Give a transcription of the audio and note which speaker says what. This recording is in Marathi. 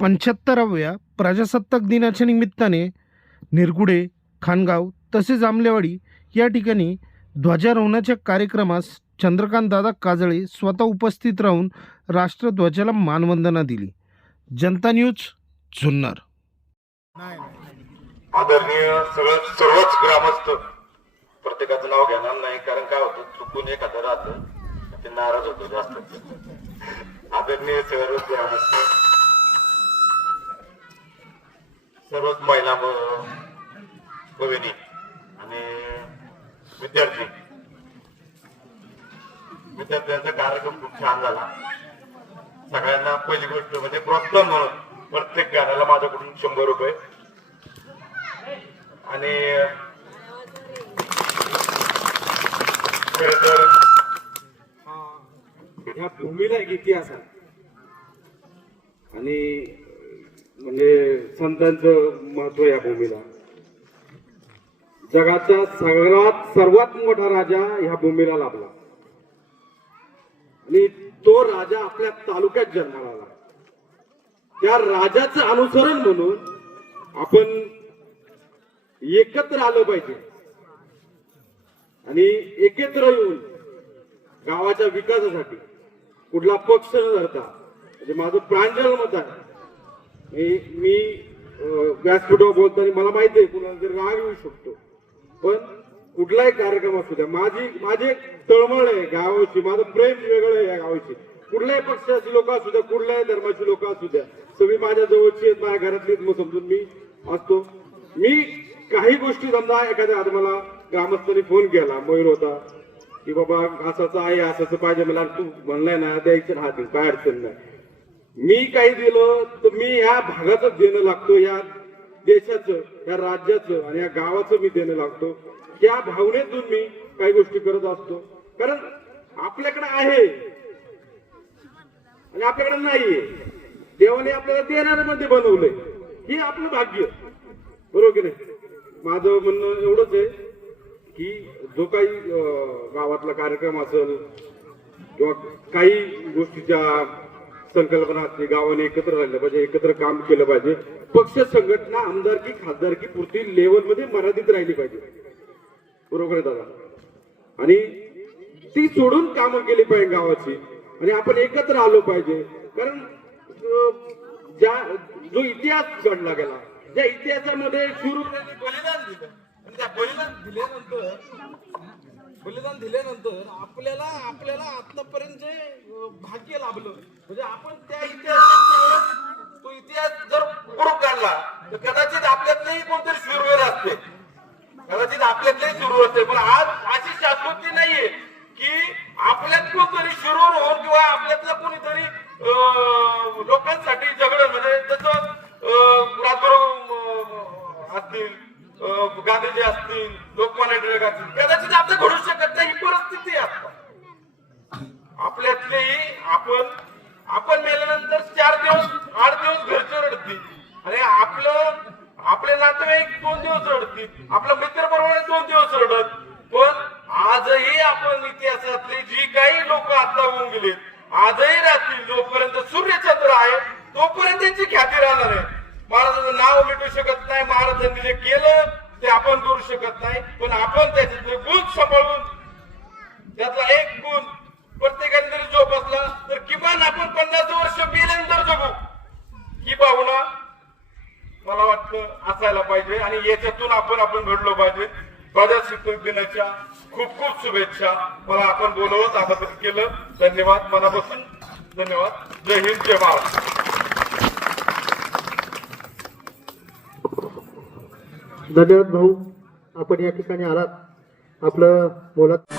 Speaker 1: पंच्याहत्तराव्या प्रजासत्ताक दिनाच्या निमित्ताने निरगुडे खानगाव तसेच आमलेवाडी या ठिकाणी ध्वजारोहणाच्या कार्यक्रमास चंद्रकांतदादा काजळे स्वतः उपस्थित राहून राष्ट्रध्वजाला मानवंदना दिली. जनता न्यूज जुन्नर.
Speaker 2: आदरणीय सगळं सर्वच ग्रामस्थ प्रत्येकाचं नाव घेणार नाही कारण काय होतं चुकून एखादं राहतं ते नाराज होतो जास्त. आदरणीय सर्वच ग्रामस्थ सर्वच महिला भगिनी आणि विद्यार्थी. विद्यार्थ्यांचा कार्यक्रम खूप छान झाला. सगळ्यांना पहिली गोष्ट म्हणजे प्रोत्साहन म्हणून प्रत्येक गाण्याला माझ्याकडून शंभर रुपये. आणि खर तर
Speaker 3: ह्या भूमीला एक इतिहास आहे. आणि म्हणजे संतांचं महत्त्व या भूमीला. जगाचा सगळ्यात सर्वात मोठा राजा ह्या भूमीला लाभला. आणि तो राजा आपल्या तालुक्यात जन्माला आला. त्या राजाचं अनुसरण म्हणून आपण एकत्र आलं पाहिजे. आणि एकत्र येऊन गावाच्या विकासासाठी कुठला पक्ष न धरता म्हणजे माझं प्रांजल मत आहे मी- मी व्यासपीठावर बोलताना मला माहिती आहे कुणाला जर राग येऊ शकतो. पण कुठलाही कार्यक्रम असू द्या माझी माझी एक तळमळ आहे गावाची माझं प्रेम वेगळं आहे या गावाची. कुठल्याही पक्षाची लोक असू द्या कुठल्याही धर्माची लोक असू द्या सगळी माझ्या जवळची आहेत माझ्या घरातली मग समजून मी असतो. मी काही गोष्टी समजा एखाद्या आज मला ग्रामस्थांनी फोन केला मयूर होता की बाबा असंच आहे असंच पाहिजे मला तू म्हणलाय ना द्यायचं राहतील काय अडचण नाही. मी काही दिलं तर मी या भागाचं देणं लागतो या देशाचं या राज्याचं आणि या गावाचं मी देणं लागतो. त्या भावनेतून मी काही गोष्टी करत असतो. कारण आपल्याकडे आहे आणि आपल्याकडे नाहीये. देवाने आपल्याला देणार मध्ये बनवलंय. हे आपलं भाग्य. बरोबर की नाही? माझं म्हणणं एवढंच आहे की जो काही अं, गावातला कार्यक्रम असेल किंवा काही गोष्टीच्या संकल्पना असते गावाने एकत्र राहिलं पाहिजे एकत्र काम केलं पाहिजे. पक्ष संघटना आमदारकी खासदारकी पुरती लेवलमध्ये मर्यादित राहिली पाहिजे. बरोबर आहे दादा? आणि ती सोडून कामं केली पाहिजे गावाची. आणि आपण एकत्र आलो पाहिजे. कारण ज्या जो इतिहास घडला गेला ज्या इतिहासामध्ये शूरवीरांनी बलिदान दिलं आणि त्या बलिदान दिल्यानंतर बलिदान दिल्यानंतर आपल्याला आपल्याला आतापर्यंत जे अं, लाभलं म्हणजे आपण त्या इतिहास
Speaker 2: तो इतिहास जर पुढे काढला तर कदाचित आपल्यातलेही कोणतरी शूरवीर असते. कदाचित आपल्यातलेही सुरू असते. पण आज अशी शाश्वती नाहीये की आपल्यात कोणतरी शिरूर होऊन किंवा आपल्यातलं कोणीतरी अं, लोकांसाठी झगडं म्हणजे जसं अं, राजगुरू अं, असतील अं, गांधीजी असतील लोकमान्य टिळक असतील कदाचित आपलं घडू शकत नाही ही परिस्थिती आहे आता आपल्यातलेही आपण आपण मेल्यानंतर चार दिवस आठ दिवस घरचे रडतील आणि आपलं आपले नातेवाईक दोन दिवस रडतील. आपला मित्र बरोबर दोन दिवस रडत. पण आजही आपण इतिहासातले जी काही लोक आता होऊन गेले आजही राहतील जोपर्यंत सूर्यचंद्र आहे तोपर्यंत त्यांची ख्याती राहणार आहे. महाराजांचं नाव मिटू शकत नाही महाराजांनी जे केलं ते आपण करू शकत नाही. पण आपण त्याच्यातले गुण सांभाळून त्यातला एक गुण प्रत्येकाने जरी जोपासला तर किमान आपण पन्नास वर्ष मेल्यानंतर जगू. ही भावना? मला वाटतं असायला पाहिजे आणि याच्यातून आपण आपण घडलो पाहिजे. प्रजासत्ताक दिनाच्या खूप खूप शुभेच्छा. मला आपण बोलवत आमंत्रित केलं. धन्यवाद. मनापासून धन्यवाद. जय हिंद जय महाराष्ट्र
Speaker 4: धन्यवाद भाऊ. आपण या ठिकाणी आलात. आपलं बोलत